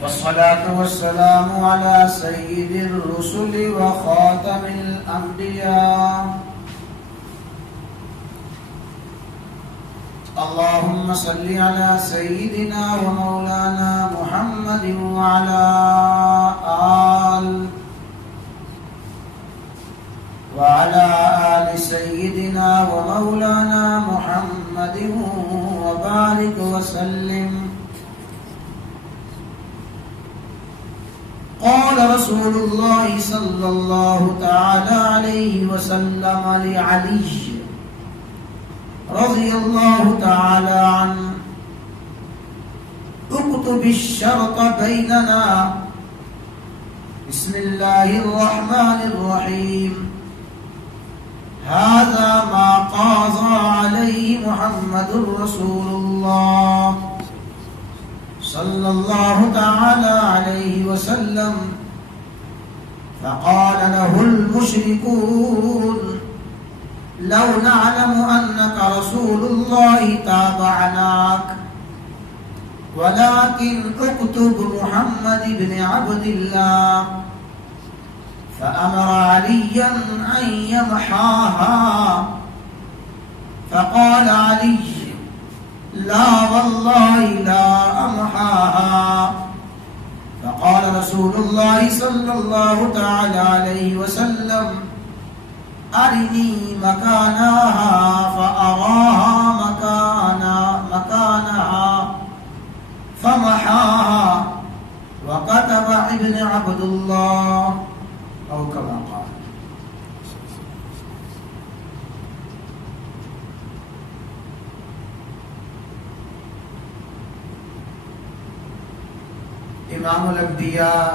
والصلاة والسلام على سيد الرسل وخاتم الأنبياء اللهم صل على سيدنا ومولانا محمد وعلى آل سيدنا ومولانا محمد وبارك وسلم. قال رسول الله صلى الله تعالى عليه وسلم لعلي رضي الله تعالى عنه: اكتب الشرط بيننا. بسم الله الرحمن الرحيم. هذا ما قاضى عليه محمد رسول الله صلى الله تعالى عليه وسلم. فقال له المشركون: لو نعلم أنك رسول الله تابعناك، ولكن اكتب محمد بن عبد الله. فأمر عليا أن يمحاها. فقال علي: لا والله لا أمحاها. فقال رسول الله صلى الله تعالى عليه وسلم: أرني مكانها. فأراها مكانها فمحاها وكتب ابن عبد الله أو كما قال. امام الانبیاء،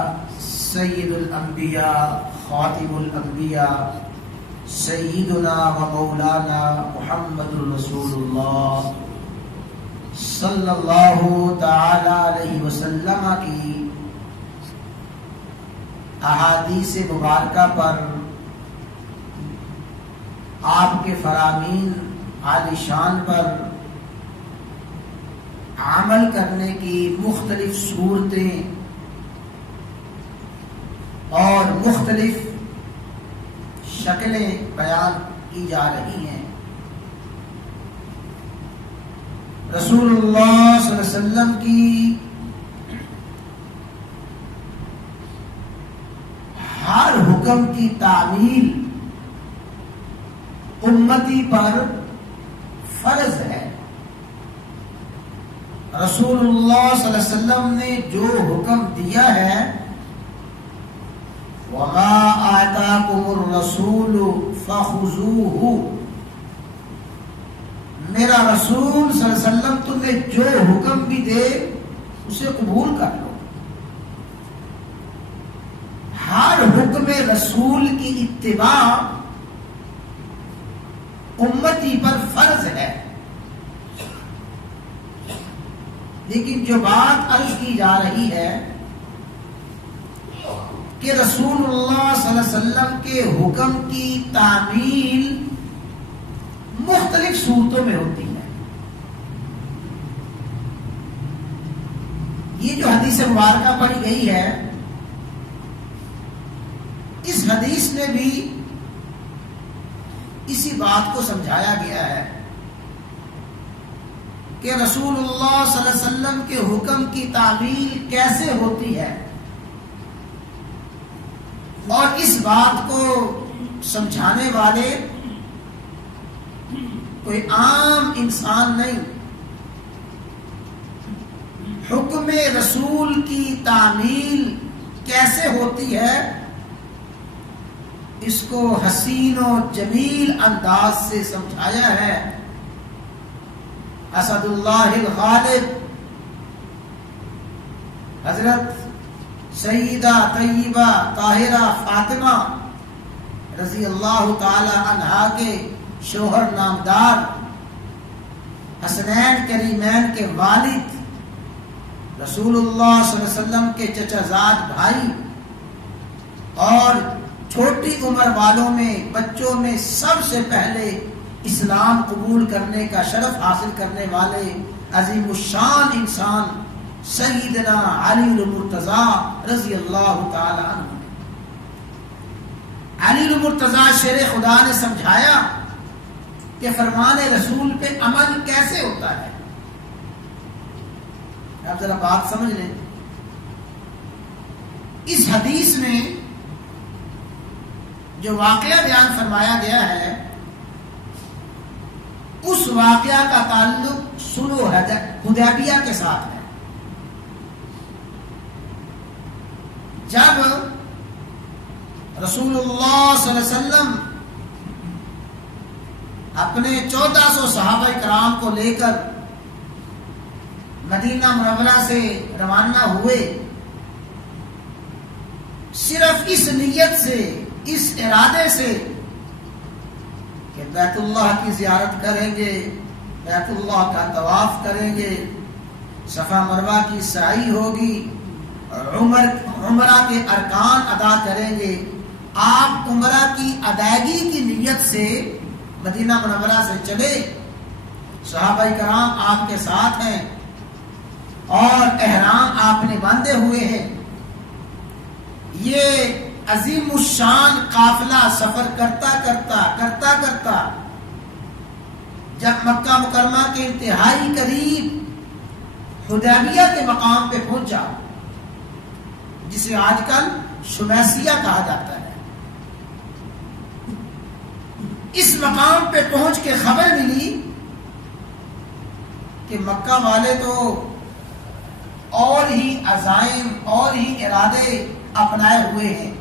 سید الانبیاء، خاتم الانبیاء، سیدنا و مولانا محمد رسول اللہ صلی اللہ تعالی علیہ وسلم کی احادیث مبارکہ پر آپ کے فرامین عالی شان پر عمل کرنے کی مختلف صورتیں اور مختلف شکلیں بیان کی جا رہی ہیں. رسول اللہ صلی اللہ علیہ وسلم کی ہر حکم کی تعمیل امتی پر فرض ہے. رسول اللہ صلی اللہ علیہ وسلم نے جو حکم دیا ہے: وَمَا آتَاكُمُ الرَّسُولُ فَخُذُوهُ، میرا رسول صلی اللہ علیہ وسلم تمہیں جو حکم بھی دے اسے قبول کر لو. ہر حکم رسول کی اتباع امتی پر فرض ہے. لیکن جو بات عرض کی جا رہی ہے کہ رسول اللہ صلی اللہ علیہ وسلم کے حکم کی تعمیل مختلف صورتوں میں ہوتی ہے. یہ جو حدیث مبارکہ پڑھی گئی ہے، اس حدیث میں بھی اسی بات کو سمجھایا گیا ہے کہ رسول اللہ صلی اللہ علیہ وسلم کے حکم کی تعمیل کیسے ہوتی ہے، اور اس بات کو سمجھانے والے کوئی عام انسان نہیں. حکم رسول کی تعمیل کیسے ہوتی ہے اس کو حسین و جمیل انداز سے سمجھایا ہے اسد اللہ الغالب حضرت سیدہ طیبہ طاہرہ فاطمہ رضی اللہ تعالی عنہا کے شوہر نامدار حسنین کریمین کے والد رسول اللہ صلی اللہ علیہ وسلم کے چچا زاد بھائی اور چھوٹی عمر والوں میں بچوں میں سب سے پہلے اسلام قبول کرنے کا شرف حاصل کرنے والے عظیم الشان انسان سیدنا علی المرتضی رضی اللہ تعالی عنہ. علی المرتضی شیر خدا نے سمجھایا کہ فرمان رسول پہ عمل کیسے ہوتا ہے. آپ ذرا بات سمجھ لیں. اس حدیث میں جو واقعہ بیان فرمایا گیا ہے اس واقعہ کا تعلق صلح حدیبیہ کے ساتھ ہے. جب رسول اللہ صلی اللہ علیہ وسلم اپنے 1400 صحابہ کرام کو لے کر مدینہ منورہ سے روانہ ہوئے، صرف اس نیت سے، اس ارادے سے کہ بیت اللہ کی زیارت کریں گے، بیت اللہ کا طواف کریں گے، صفا مروہ کی سعی ہوگی، عمرہ کے ارکان ادا کریں گے. آپ عمرہ کی ادائیگی کی نیت سے مدینہ منورہ سے چلے، صحابہ کرام آپ کے ساتھ ہیں اور احرام آپ نے باندھے ہوئے ہیں. یہ عظیم الشان قافلہ سفر کرتا کرتا جب مکہ مکرمہ کے انتہائی قریب حدیبیہ کے مقام پہ پہنچا، جسے آج کل شمیسیہ کہا جاتا ہے، اس مقام پہ پہنچ کے خبر ملی کہ مکہ والے تو اور ہی عزائم اور ہی ارادے اپنائے ہوئے ہیں.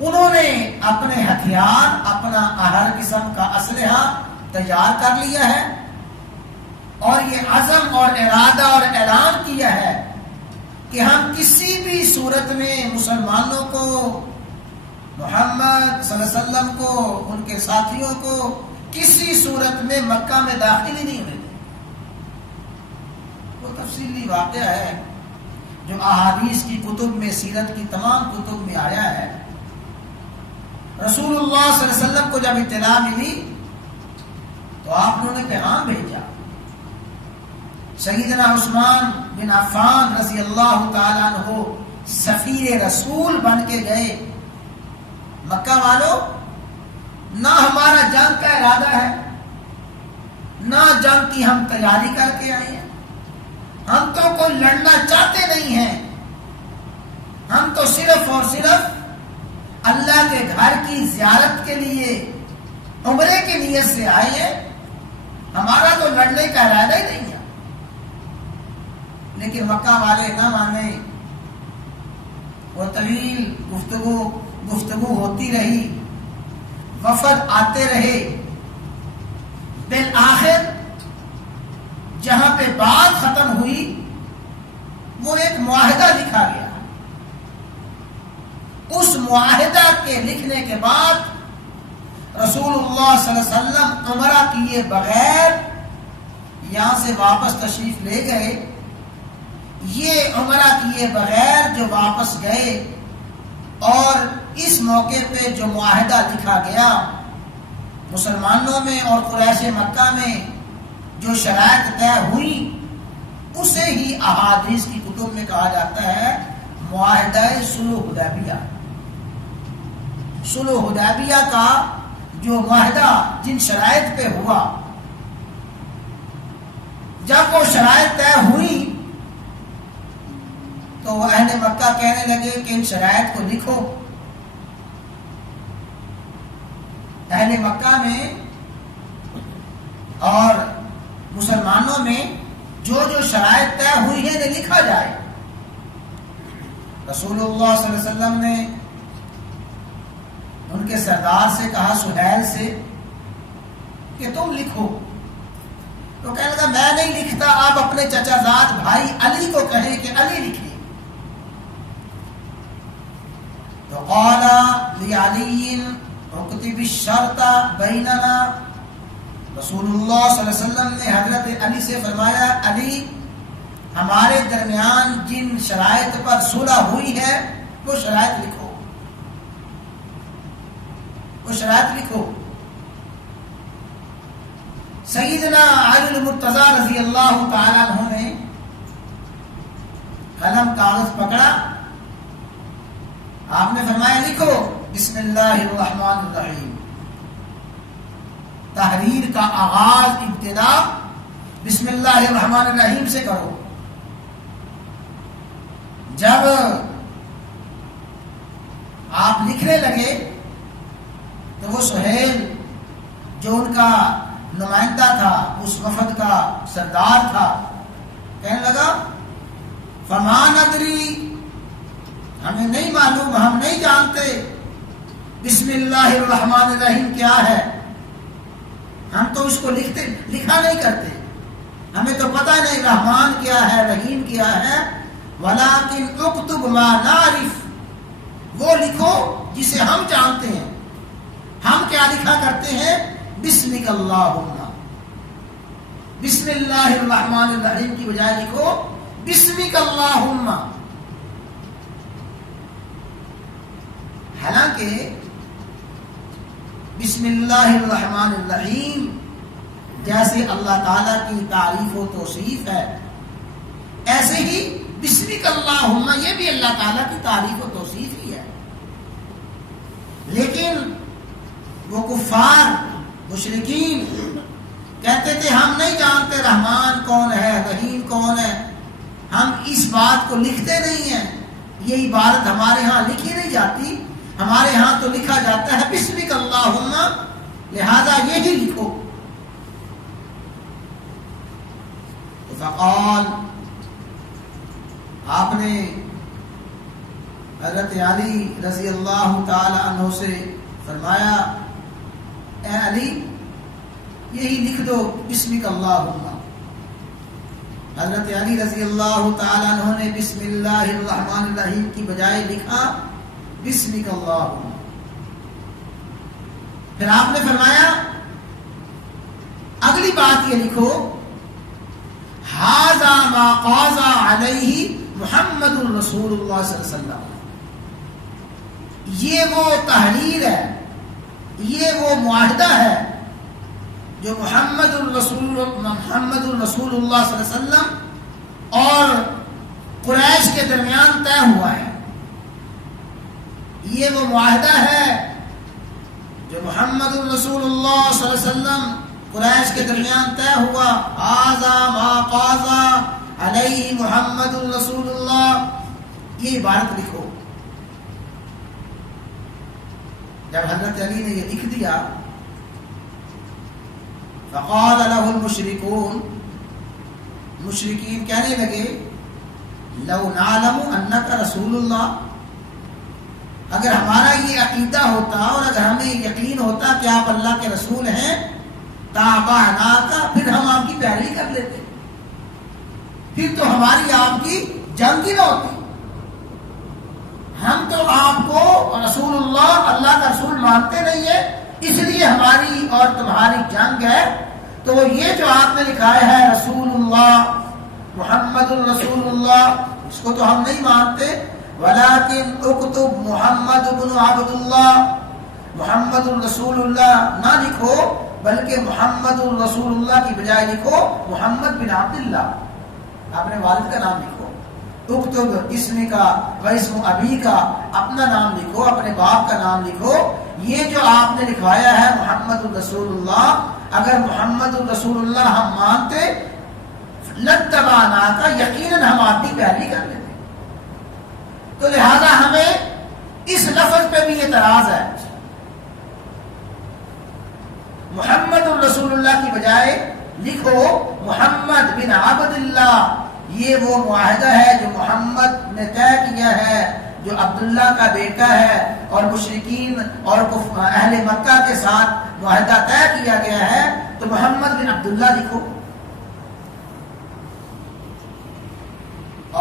انہوں نے اپنے ہتھیار، اپنا ہر قسم کا اسلحہ تیار کر لیا ہے اور یہ عزم اور ارادہ اور اعلان کیا ہے کہ ہم کسی بھی صورت میں مسلمانوں کو، محمد صلی اللہ علیہ وسلم کو، ان کے ساتھیوں کو کسی صورت میں مکہ میں داخل ہی نہیں ہونے دیں. وہ تفصیلی واقعہ ہے جو احادیث کی کتب میں، سیرت کی تمام کتب میں آیا ہے. رسول اللہ صلی اللہ علیہ وسلم کو جب اطلاع ملی تو آپ نے پیغام بھیجا. سیدنا عثمان بن عفان رضی اللہ تعالیٰ عنہ سفیر رسول بن کے گئے. مکہ والوں، نہ ہمارا جنگ کا ارادہ ہے، نہ جنگ کی ہم تیاری کر کے آئے ہیں، ہم تو کوئی لڑنا چاہتے نہیں ہیں، ہم تو صرف اور صرف اللہ کے گھر کی زیارت کے لیے عمرے کی نیت سے آئے ہیں، ہمارا تو لڑنے کا ارادہ ہی نہیں ہے. لیکن مکہ والے نہ مانے. وہ طویل گفتگو ہوتی رہی، وفد آتے رہے. بالآخر جہاں پہ بات ختم ہوئی وہ ایک معاہدہ لکھا گیا. اس معاہدہ کے لکھنے کے بعد رسول اللہ صلی اللہ علیہ وسلم عمرہ کیے بغیر یہاں سے واپس تشریف لے گئے. یہ عمرہ کیے بغیر جو واپس گئے اور اس موقع پہ جو معاہدہ لکھا گیا، مسلمانوں میں اور قریش مکہ میں جو شرائط طے ہوئی، اسے ہی احادیث کی کتب میں کہا جاتا ہے معاہدہ صلح حدیبیہ. صلح حدیبیہ کا جو معاہدہ جن شرائط پہ ہوا، جب وہ شرائط طے ہوئی تو وہ اہل مکہ کہنے لگے کہ ان شرائط کو لکھو. اہل مکہ میں اور مسلمانوں میں جو جو شرائط طے ہوئی ہے انہیں لکھا جائے. رسول اللہ صلی اللہ علیہ وسلم نے ان کے سردار سے کہا، سہیل سے، کہ تم لکھو. تو کہنے لگا میں نہیں لکھتا، آپ اپنے چچا زاد بھائی علی کو کہیں کہ علی لکھے. تو قال لعلی اکتب الشرط بیننا. رسول اللہ صلی اللہ علیہ وسلم نے حضرت علی سے فرمایا، علی ہمارے درمیان جن شرائط پر صلح ہوئی ہے وہ شرائط لکھو، وہ شرائط لکھو. سیدنا علی المرتضیٰ رضی اللہ تعالیٰ عنہ نے قلم کاغذ پکڑا، آپ نے فرمایا لکھو بسم اللہ الرحمن الرحیم. تحریر کا آغاز، ابتدا بسم اللہ الرحمن الرحیم سے کرو. جب آپ لکھنے لگے تو وہ سہیل جو ان کا نمائندہ تھا، اس وفد کا سردار تھا، کہنے لگا فما ندری، ہمیں نہیں معلوم، ہم نہیں جانتے بسم اللہ الرحمن الرحیم کیا ہے، ہم تو اس کو لکھا نہیں کرتے، ہمیں تو پتہ نہیں رحمان کیا ہے، رحیم کیا ہے. ولیکن اکتب ما نعرف، وہ لکھو جسے ہم جانتے ہیں. ہم کیا لکھا کرتے ہیں؟ بسمک اللہم، بسم اللہ الرحمن الرحیم کی بجائے لکھو بسمک اللہم. حالانکہ بسم اللہ الرحمن الرحیم جیسے اللہ تعالیٰ کی تعریف و توصیف ہے، ایسے ہی بسمک اللہم یہ بھی اللہ تعالیٰ کی تعریف و توصیف ہی ہے. لیکن وہ کفار مشرکین کہتے تھے ہم نہیں جانتے رحمان کون ہے، رحیم کون ہے، ہم اس بات کو لکھتے نہیں ہیں، یہ عبارت ہمارے ہاں لکھی نہیں جاتی، ہمارے ہاں تو لکھا جاتا ہے بسمک اللہم، لہذا یہی لکھو. فقال، آپ نے حضرت علی رضی اللہ تعالی عنہ سے فرمایا اے علی یہی لکھ دو بسمک اللہم. حضرت علی رضی اللہ تعالی عنہ نے بسم اللہ الرحمن الرحیم کی بجائے لکھا بسمک اللہم. پھر آپ نے فرمایا اگلی بات یہ لکھو ھذا ما قاض علیہ محمد الرسول اللہ صلی اللہ علیہ وسلم. یہ وہ تحریر ہے، یہ وہ معاہدہ ہے جو محمد الرسول اللہ صلی اللہ علیہ وسلم اور قریش کے درمیان طے ہوا ہے. یہ وہ معاہدہ ہے جو محمد الرسول اللہ صلی اللہ علیہ وسلم قریش کے درمیان طے ہوا. ھذا ما قاض علیہ محمد الرسول اللہ، یہ عبارت لکھو. جب حضرت علی نے یہ لکھ دیا فقال له المشرکون، مشرکین کہنے لگے لو نعلم انک رسول اللہ، اگر ہمارا یہ عقیدہ ہوتا اور اگر ہمیں یقین ہوتا کہ آپ اللہ کے رسول ہیں تابعناک، پھر ہم آپ کی پیروی کر لیتے، پھر تو ہماری آپ کی جنگ ہی نہ ہوتی. ہم تو آپ کو رسول اللہ کا رسول مانتے نہیں ہیں، اس لیے ہماری اور تمہاری جنگ ہے. تو یہ جو آپ نے لکھایا ہے رسول اللہ محمد الرسول اللہ، اس کو تو ہم نہیں مانتے. ولیکن اکتب محمد بن عبد اللہ، محمد الرسول اللہ نہ لکھو بلکہ محمد الرسول اللہ کی بجائے لکھو محمد بن عبد اللہ، اپنے والد کا نام لکھو. اکتب اسم کا و اسم ابی کا، اپنا نام لکھو، اپنے باپ کا نام لکھو. یہ جو آپ نے لکھوایا ہے محمد الرسول اللہ، اگر محمد الرسول اللہ ہم مانتے لتبعناک، یقیناً ہم آپ کی پیروی کر لیتے. تو لہذا ہمیں اس لفظ پہ بھی اعتراض ہے. محمد الرسول اللہ کی بجائے لکھو محمد بن عبد اللہ. یہ وہ معاہدہ ہے جو محمد نے طے کیا ہے، جو عبداللہ کا بیٹا ہے، اور مشرکین اور اہل مکہ کے ساتھ معاہدہ طے کیا گیا ہے. تو محمد بن عبداللہ لکھو.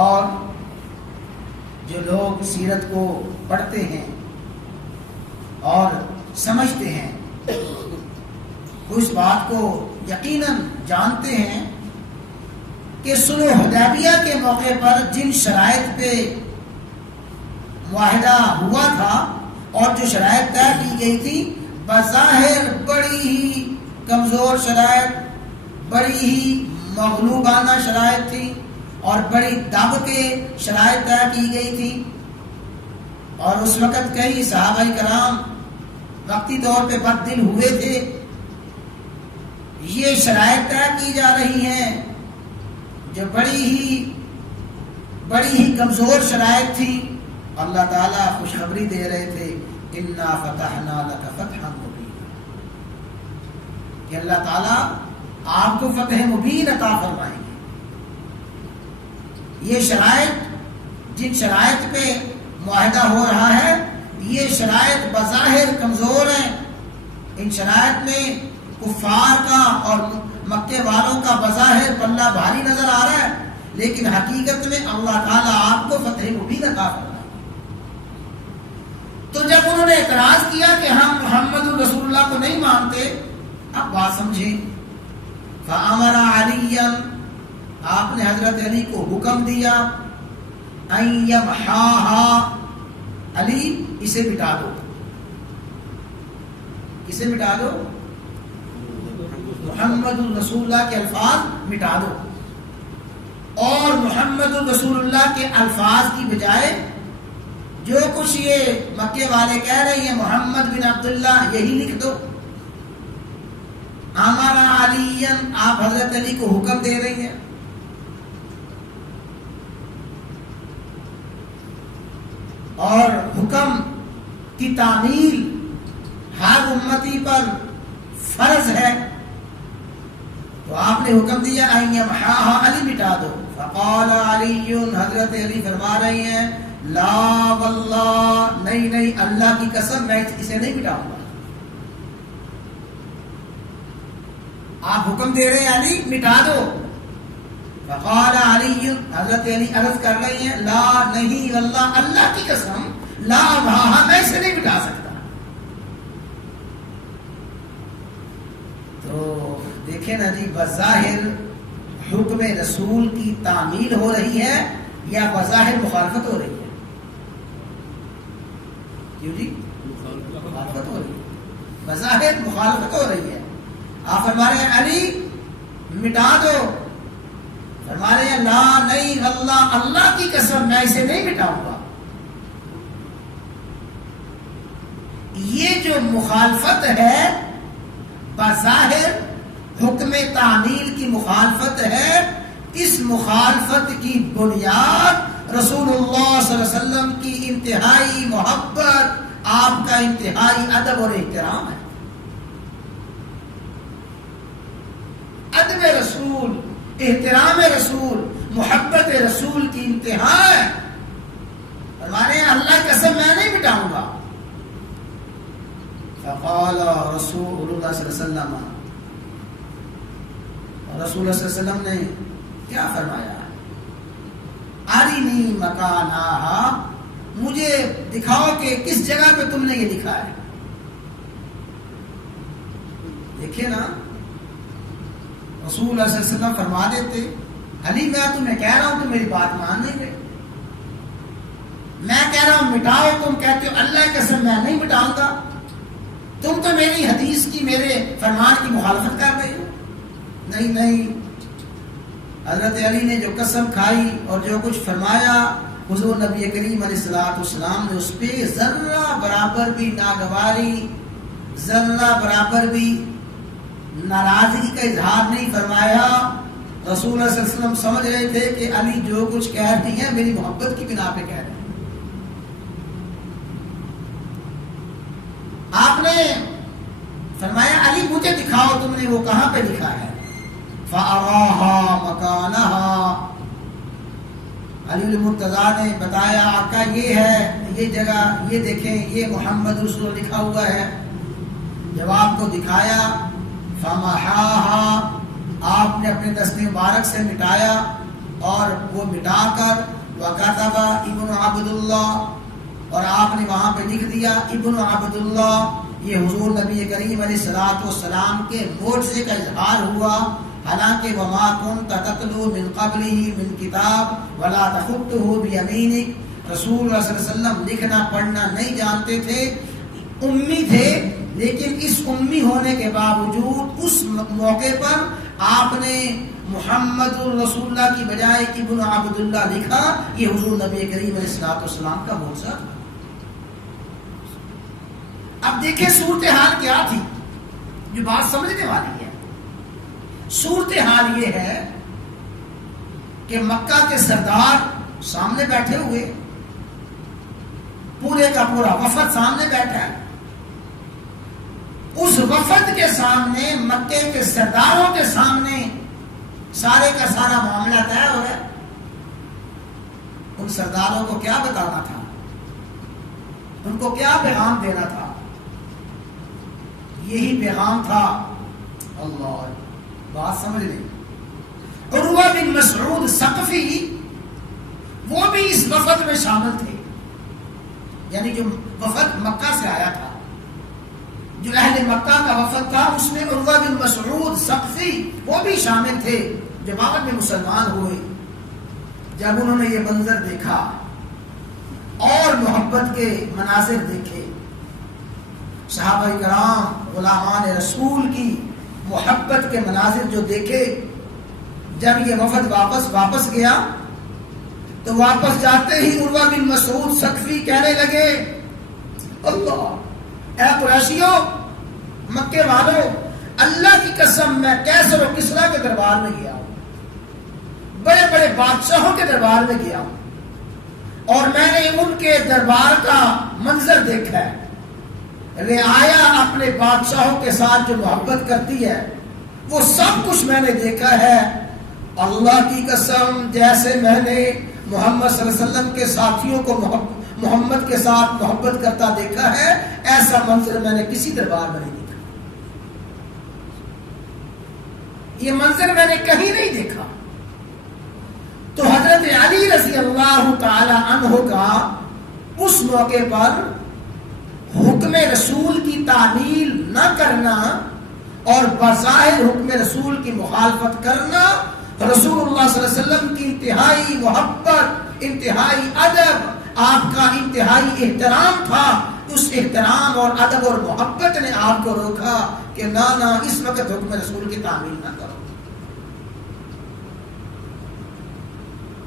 اور جو لوگ سیرت کو پڑھتے ہیں اور سمجھتے ہیں وہ اس بات کو یقیناً جانتے ہیں کہ صلح حدیبیہ کے موقع پر جن شرائط پہ معاہدہ ہوا تھا اور جو شرائط طے کی گئی تھی بظاہر بڑی ہی کمزور شرائط، بڑی ہی مغلوبانہ شرائط تھی اور بڑی دب کے شرائط طے کی گئی تھی، اور اس وقت کئی صحابہ کرام وقتی طور پہ بد دل ہوئے تھے. یہ شرائط طے کی جا رہی ہیں جو بڑی ہی کمزور شرائط تھی. اللہ تعالیٰ خوشخبری دے رہے تھے انا فتحنا لک فتحا مبینا، کہ اللہ تعالیٰ آپ کو فتح مبین عطا فرمائیں گے. یہ شرائط، جن شرائط پہ معاہدہ ہو رہا ہے، یہ شرائط بظاہر کمزور ہیں. ان شرائط میں کفار کا اور مکے والوں کا بظاہر پلہ بھاری نظر آ رہا ہے، لیکن حقیقت میں اللہ تعالیٰ آپ کو فتح مبین عطا فرمائے. تو جب انہوں نے اعتراض کیا کہ ہم محمد رسول اللہ کو نہیں مانتے، اب بات سمجھیں. فَأَمَرَ عَلِيًّا، آپ نے حضرت علی کو حکم دیا، أَن يَمْحَاهَا، علی اسے مٹا دو. کسے مٹا دو؟ محمد رسول اللہ کے الفاظ مٹا دو، اور محمد رسول اللہ کے الفاظ کی بجائے جو کچھ یہ مکے والے کہہ رہے ہیں محمد بن عبداللہ، یہی لکھ دو. ہمارا علی، آپ حضرت علی کو حکم دے رہی ہیں. اور حکم کی تعمیل ہر امتی پر فرض ہے، تو آپ نے حکم دیا ان یمحاها، علی مٹا دو. فقال علی، حضرت علی فرما رہی ہیں لا واللہ، نہیں اللہ کی قسم میں اسے نہیں مٹاؤں گا. آپ حکم دے رہے ہیں علی مٹا دو. فقال علی، حضرت علی عرض کر رہی ہیں لا، نہیں واللہ، اللہ کی قسم لا وہاں میں اسے نہیں مٹا سکتا. تو دیکھیں نا جی، بظاہر حکم رسول کی تعمیل ہو رہی ہے یا بظاہر مخالفت ہو رہی ہے؟ کیوں جی؟ مخالفت ہو رہی ہے، بظاہر مخالفت ہو رہی ہے. آپ فرما رہے ہیں علی مٹا دو، فرما رہے ہیں لا، نہیں اللہ، اللہ کی قسم میں اسے نہیں مٹاؤں گا. یہ جو مخالفت ہے بظاہر حکم تعمیل کی مخالفت ہے، اس مخالفت کی بنیاد رسول اللہ صلی اللہ علیہ وسلم کی انتہائی محبت، آپ کا انتہائی ادب اور احترام ہے. ادب رسول، احترام رسول، محبت رسول کی انتہا ہے. ہمارے اللہ کی قسم میں نہیں مٹاؤں گا. فقال رسول اللہ صلی اللہ علیہ وسلم، رسول اللہ صلی اللہ علیہ وسلم نے کیا فرمایا؟ ارینی مکانہا، مجھے دکھاؤ کہ کس جگہ پہ تم نے یہ لکھا ہے. دیکھیں نا، رسول اللہ صلی اللہ علیہ وسلم فرما دیتے علی میں تمہیں کہہ رہا ہوں، تم میری بات مان نہیں رہے. میں کہہ رہا ہوں مٹاؤ، تم کہتے ہو اللہ کی قسم میں نہیں مٹاؤں گا. تم تو میری حدیث کی، میرے فرمان کی مخالفت کر رہے ہو. نہیں، حضرت علی نے جو قسم کھائی اور جو کچھ فرمایا، حضور نبی کریم علیہ الصلوۃ والسلام نے اس پہ ذرہ برابر بھی ناگواری، ذرہ برابر بھی ناراضگی کا اظہار نہیں فرمایا. رسول اللہ صلی اللہ علیہ وسلم سمجھ رہے تھے کہ علی جو کچھ کہہ رہی ہیں میری محبت کی بنا پہ کہہ رہے ہیں. آپ نے فرمایا علی مجھے دکھاؤ تم نے وہ کہاں پہ لکھا ہے. فَأَرَاهَا مَكَانَهَا، علی المرتضیٰ نے بتایا آقا یہ ہے یہ جگہ، یہ دیکھیں یہ محمد رسول لکھا ہوا ہے. جب آپ کو دکھایا فَمَحَاهَا، آپ نے اپنے دست مبارک سے مٹایا، اور وہ مٹا کر وَكَتَبَ ابن عبداللہ، اور آپ نے وہاں پہ لکھ دیا ابن عبداللہ. یہ حضور نبی کریم علیہ الصلوۃ والسلام کے معجزے کا اظہار ہوا. حالانکہ وما كنت تتلو من قبلہ من کتاب ولا تخطہ بیمینک، رسول اللہ صلی اللہ علیہ وسلم لکھنا پڑھنا نہیں جانتے تھے، امی تھے. لیکن اس امی ہونے کے باوجود اس موقع پر آپ نے محمد رسول اللہ کی بجائے ابن عبداللہ لکھا، یہ حضور نبی کریم علیہ السلام کا معجزہ تھا۔ اب دیکھیں صورتحال کیا تھی جو بات سمجھنے والی ہے۔ صورتحال یہ ہے کہ مکہ کے سردار سامنے بیٹھے ہوئے، پورے کا پورا وفد سامنے بیٹھا ہے، اس وفد کے سامنے، مکے کے سرداروں کے سامنے سارے کا سارا معاملہ طے ہو رہا ہے۔ ان سرداروں کو کیا بتانا تھا، ان کو کیا پیغام دینا تھا؟ یہی پیغام تھا، اللہ بات سمجھ لیں، عروہ بن مسعود ثقفی وہ بھی اس وفد میں شامل تھے، یعنی جو وفد مکہ سے آیا تھا، جو اہل مکہ کا وفد تھا، اس میں عروہ بن مسعود ثقفی وہ بھی شامل تھے، جو بعد میں مسلمان ہوئے۔ جب انہوں نے یہ منظر دیکھا اور محبت کے مناظر دیکھے، صحابہ کرام غلامان رسول کی محبت کے مناظر جو دیکھے، جب یہ وفد واپس گیا تو واپس جاتے ہی عروہ بن مسعود ثقفی کہنے لگے، اللہ، اے قریشیوں، مکے والوں، اللہ کی قسم میں کیسر و کسریٰ کے دربار میں گیا ہوں، بڑے بڑے بادشاہوں کے دربار میں گیا ہوں، اور میں نے ان کے دربار کا منظر دیکھا ہے۔ رعایا اپنے بادشاہوں کے ساتھ جو محبت کرتی ہے، وہ سب کچھ میں نے دیکھا ہے۔ اللہ کی قسم، جیسے میں نے محمد صلی اللہ علیہ وسلم کے ساتھیوں کو محمد کے ساتھ محبت کرتا دیکھا ہے، ایسا منظر میں نے کسی دربار میں نہیں دیکھا، یہ منظر میں نے کہیں نہیں دیکھا۔ تو حضرت علی رضی اللہ تعالی عنہ کا اس موقع پر حکم رسول کی تعمیل نہ کرنا اور بظاہر حکم رسول کی مخالفت کرنا، رسول اللہ صلی اللہ علیہ وسلم کی انتہائی محبت، انتہائی ادب، آپ کا انتہائی احترام تھا۔ اس احترام اور ادب اور محبت نے آپ کو روکا کہ نہ اس وقت حکم رسول کی تعمیل نہ کرو۔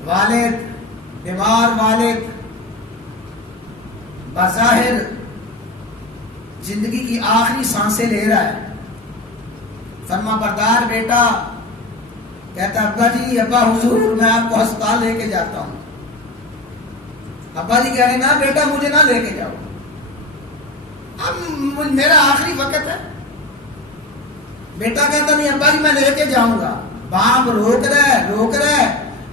والد، بیمار والد، بظاہر زندگی کی آخری سانسیں لے رہا ہے، فرما بردار بیٹا کہتا، ابا جی، ابا حضور میں آپ کو ہسپتال لے کے جاتا ہوں۔ ابا جی کہہ رہے، نہ بیٹا مجھے نہ لے کے جاؤ، اب میرا آخری وقت ہے۔ بیٹا کہتا، نہیں ابا جی میں لے کے جاؤں گا۔ باپ روک رہا ہے،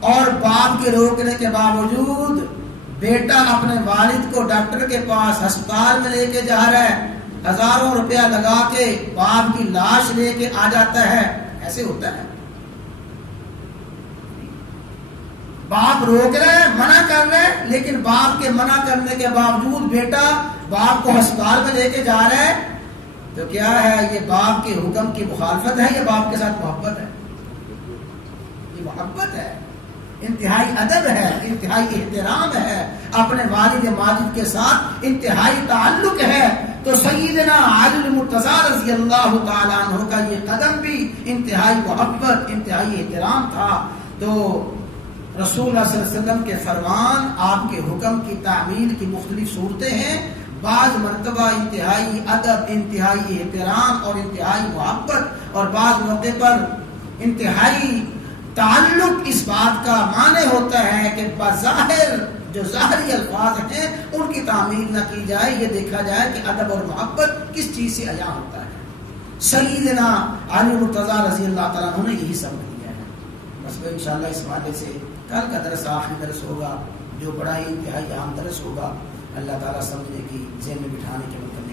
اور باپ کے روکنے کے باوجود بیٹا اپنے والد کو ڈاکٹر کے پاس ہسپتال میں لے کے جا رہا ہے، ہزاروں روپیہ لگا کے باپ کی لاش لے کے آ جاتا ہے۔ ایسے ہوتا ہے، باپ روک رہا ہے، منع کر رہا ہے، لیکن باپ کے منع کرنے کے باوجود بیٹا باپ کو ہسپتال میں لے کے جا رہا ہے، تو کیا ہے؟ یہ باپ کے حکم کی مخالفت ہے یا باپ کے ساتھ محبت ہے؟ یہ محبت ہے، انتہائی ادب ہے، انتہائی احترام ہے، اپنے والد ماجد کے ساتھ انتہائی تعلق ہے۔ تو سیدنا علی المرتضیٰ رضی اللہ تعالیٰ عنہ کا یہ قدم بھی انتہائی محبت، انتہائی احترام تھا۔ تو رسول اللہ صلی اللہ علیہ وسلم کے فرمان، آپ کے حکم کی تعمیل کی مختلف صورتیں ہیں۔ بعض مرتبہ انتہائی ادب، انتہائی احترام اور انتہائی محبت، اور بعض موقع پر انتہائی تعلق۔ اس بات کا معنی ہوتا ہے کہ بظاہر جو ظاہری الفاظ ہیں ان کی تعمیل نہ کی جائے، یہ دیکھا جائے کہ ادب اور محبت کس چیز سے عیاں ہوتا ہے۔ سیدنا علی مرتضیٰ رضی اللہ تعالیٰ عنہ نے یہی سبق دیا ہے۔ بس انشاءاللہ اس حوالے سے کل کا درس آخری درس ہوگا، جو بڑا ہی انتہائی اہم درس ہوگا۔ اللہ تعالیٰ سمجھنے کی، ذہن میں بٹھانے کے مطلب